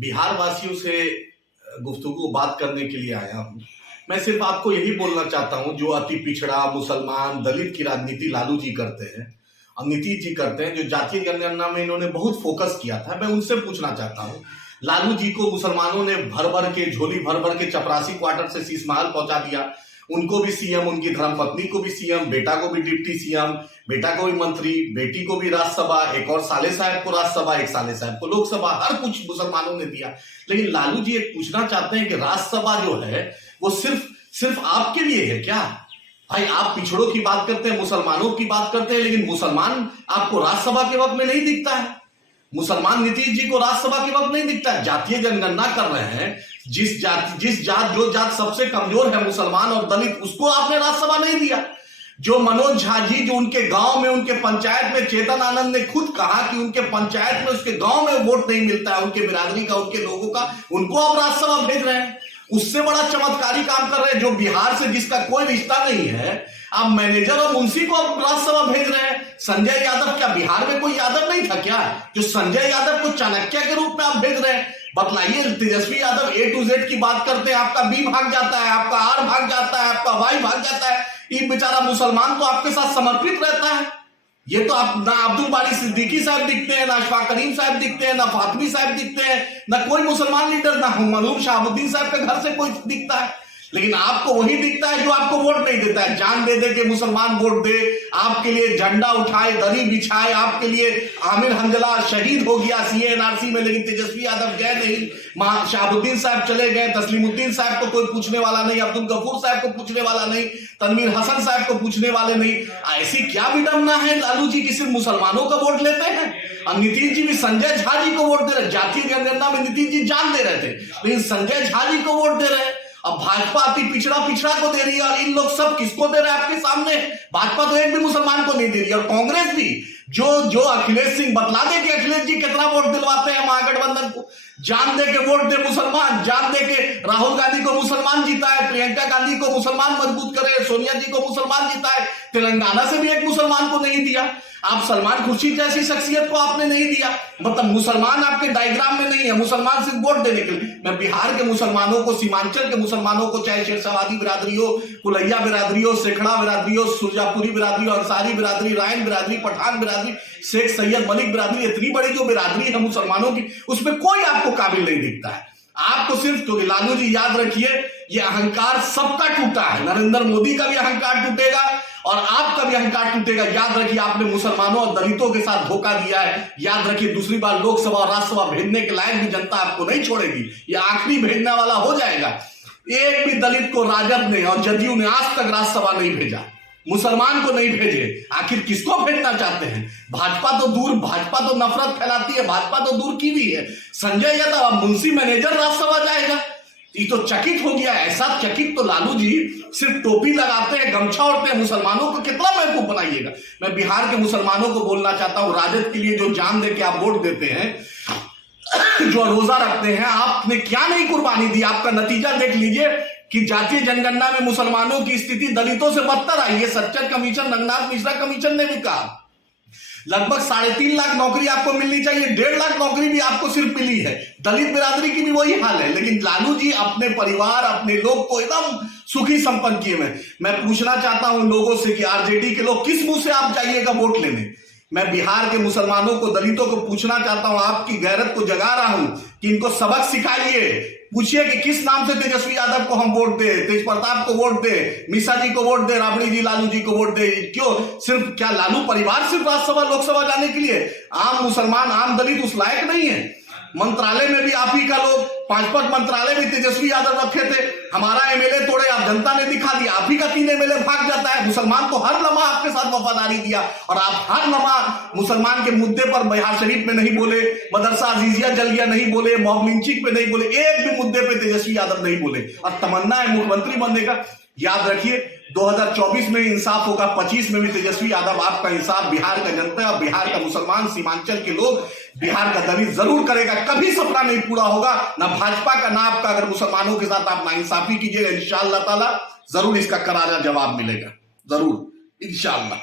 बिहार वासियों से गुफ्तगू बात करने के लिए आया हूँ। मैं सिर्फ आपको यही बोलना चाहता हूँ, जो अति पिछड़ा मुसलमान दलित की राजनीति लालू जी करते हैं और नीतीश जी करते हैं, जो जातीय जनगणना में इन्होंने बहुत फोकस किया था, मैं उनसे पूछना चाहता हूँ। लालू जी को मुसलमानों ने भर भर के झोली भर भर के चपरासी क्वार्टर से शीश महल पहुंचा दिया। उनको भी सीएम, उनकी धर्मपत्नी को भी सीएम, बेटा को भी डिप्टी सीएम, बेटा को भी मंत्री, बेटी को भी राज्यसभा, एक और साले साहब को राज्यसभा, एक साले साहब को लोकसभा, हर कुछ मुसलमानों ने दिया। लेकिन लालू जी एक पूछना चाहते हैं कि राज्यसभा जो है वो सिर्फ आपके लिए है क्या? भाई, आप पिछड़ों की बात करते हैं, मुसलमानों की बात करते हैं, लेकिन मुसलमान आपको राज्यसभा के वक्त में नहीं दिखता है। मुसलमान नीतीश जी को राज्यसभा के वक्त नहीं दिखता है। जातीय जनगणना कर रहे हैं, जो जात सबसे कमजोर है, मुसलमान और दलित, उसको आपने राज्यसभा नहीं दिया। जो मनोज झा जी, जो उनके गांव में, उनके पंचायत में, चेतन आनंद ने खुद कहा कि उनके पंचायत में, उसके गांव में वोट नहीं मिलता है उनके बिरादरी का, उनके लोगों का, उनको आप राज्यसभा भेज रहे हैं। उससे बड़ा चमत्कारी काम कर रहे हैं, जो बिहार से जिसका कोई रिश्ता नहीं है, आप मैनेजर और मुंशी को आप राज्यसभा भेज रहे हैं। संजय यादव, क्या बिहार में कोई यादव नहीं था क्या, जो संजय यादव को चाणक्य के रूप में आप भेज रहे हैं? बतलाइए। Tejashwi Yadav A to Z की बात करते हैं, आपका B भाग जाता है, आपका R भाग जाता है, आपका Y भाग जाता है। ये बेचारा मुसलमान तो आपके साथ समर्पित रहता है। ये तो आप ना अब्दुल बारी सिद्दीकी साहब दिखते हैं, ना अशफाक करीम साहब दिखते हैं, ना फातमी साहब दिखते हैं, ना कोई मुसलमान लीडर, ना मरहूम शहाबुद्दीन साहब के घर से कोई दिखता है। लेकिन आपको वही दिखता है जो आपको वोट नहीं देता है। जान दे दे के मुसलमान वोट दे, आपके लिए झंडा उठाए, दरी बिछाए, आपके लिए आमिर हमजला शहीद हो गया CA/NRC में, लेकिन तेजस्वी यादव गए नहीं। शहाबुद्दीन साहब चले गए, तस्लीमुद्दीन साहब को कोई पूछने वाला नहीं, अब्दुल गफूर साहब को पूछने वाला नहीं, तनवीर हसन साहब को पूछने वाले नहीं। ऐसी क्या विडंबना है लालू जी की सिर्फ मुसलमानों का वोट लेते हैं? और नीतीश जी भी संजय झा जी को वोट दे रहे। जातीय जनगणना में नीतीश जी जान दे रहे थे, लेकिन संजय झा जी को वोट दे रहे हैं। अब भाजपा अति पिछड़ा को दे रही है, और इन लोग सब किसको दे रहे हैं आपके सामने? भाजपा तो एक भी मुसलमान को नहीं दे रही, और कांग्रेस भी जो अखिलेश सिंह, बतला दे कि अखिलेश जी कितना वोट दिलवाते हैं महागठबंधन को। जान दे के वोट दे मुसलमान, जान दे के राहुल गांधी को मुसलमान जीता है, प्रियंका गांधी को मुसलमान मजबूत करे, सोनिया जी को मुसलमान जीता है, तेलंगाना से भी एक मुसलमान को नहीं दिया। आप सलमान खुर्शीद जैसी शख्सियत को आपने नहीं दिया। मतलब मुसलमान आपके डायग्राम में नहीं है, मुसलमान सिर्फ वोट देने के लिए। मैं बिहार के मुसलमानों को, सीमांचल के मुसलमानों को, चाहे शेरशाबादी बिरादरी हो, कुलैया बिरादरी हो, शेखड़ा बिरादरी हो, सुरजापुरी बिरादरी हो, अंसारी बिरादरी, रायन बिरादरी, पठान बिरादरी, शेख सैयद मलिक बिरादरी, इतनी बड़ी जो बिरादरी है मुसलमानों की, उसमें कोई आपको काबिल नहीं दिखता है। आपको सिर्फ, तो लालू जी याद रखिए, ये अहंकार सबका टूटा है। नरेंद्र मोदी का भी अहंकार टूटेगा और आपका भी अहंकार टूटेगा। याद रखिए, आपने मुसलमानों और दलितों के साथ धोखा दिया है। याद रखिए, दूसरी बार लोकसभा और राज्यसभा भेजने के लायक भी जनता आपको नहीं छोड़ेगी। ये आखिरी भेजने वाला हो जाएगा। एक भी दलित को राजद ने और जदयू ने आज तक राज्यसभा नहीं भेजा, मुसलमान को नहीं भेजे। आखिर किसको भेजना चाहते हैं? भाजपा तो दूर, भाजपा तो नफरत फैलाती है, भाजपा तो दूर की भी है। संजय यादव अब मुंशी मैनेजर राज्यसभा जाएगा, ये तो चकित हो गया। ऐसा चकित तो लालू जी सिर्फ टोपी लगाते हैं, गमछा ओढ़ते हैं, मुसलमानों को कितना बेवकूफ बनाइएगा। मैं बिहार के मुसलमानों को बोलना चाहता हूं, राजद के लिए जो जान दे के आप वोट देते हैं, जो रोजा रखते हैं, आपने क्या नहीं कुर्बानी दी? आपका नतीजा देख लीजिए कि जातीय जनगणना में मुसलमानों की स्थिति दलितों से बदतर आई है। सच्चर कमीशन, रंगनाथ मिश्रा कमीशन ने भी कहा लगभग 3.5 लाख नौकरी आपको मिलनी चाहिए, 1.5 लाख नौकरी भी आपको सिर्फ मिली है। दलित बिरादरी की भी वही हाल है। लेकिन लालू जी अपने परिवार, अपने लोग को एकदम सुखी संपन्न किए। मैं पूछना चाहता हूं लोगों से कि आरजेडी के लोग किस मुंह से आप जाइएगा वोट लेने? मैं बिहार के मुसलमानों को, दलितों को पूछना चाहता हूं, आपकी गैरत को जगा रहा हूं कि इनको सबक सिखाइए। पूछिए कि किस नाम से तेजस्वी यादव को हम वोट दे, तेज प्रताप को वोट दे, मिश्रा जी को वोट दे, राबड़ी जी लालू जी को वोट दे। क्यों? सिर्फ क्या लालू परिवार सिर्फ राज्यसभा लोकसभा जाने के लिए? आम मुसलमान, आम दलित उस लायक नहीं है। मंत्रालय में भी आप ही का लोग, 5 मंत्रालय भी तेजस्वी यादव रखे थे। हमारा MLA तोड़े, आप जनता ने दिखा दिया। आप ही का 3 MLA भाग जाता है। मुसलमान को हर लम्हा आपके साथ वफादारी दिया, और आप हर लम्हा मुसलमान के मुद्दे पर बिहार शरीफ में नहीं बोले, मदरसा अजीजिया जल गया नहीं बोले, मॉब लिंचिंग पे नहीं बोले, एक भी मुद्दे पे तेजस्वी यादव नहीं बोले। और तमन्ना है मुख्यमंत्री बनने का। याद रखिए, 2024 में इंसाफ होगा, 25 में भी तेजस्वी यादव आपका इंसाफ बिहार का जनता, बिहार का मुसलमान, सीमांचल के लोग, बिहार का दलित जरूर करेगा। कभी सपना नहीं पूरा होगा, ना भाजपा का ना आपका। अगर मुसलमानों के साथ आप नाइंसाफी कीजिएगा, इंशाअल्लाह ताला जरूर इसका करारा जवाब मिलेगा, जरूर, इंशाअल्लाह।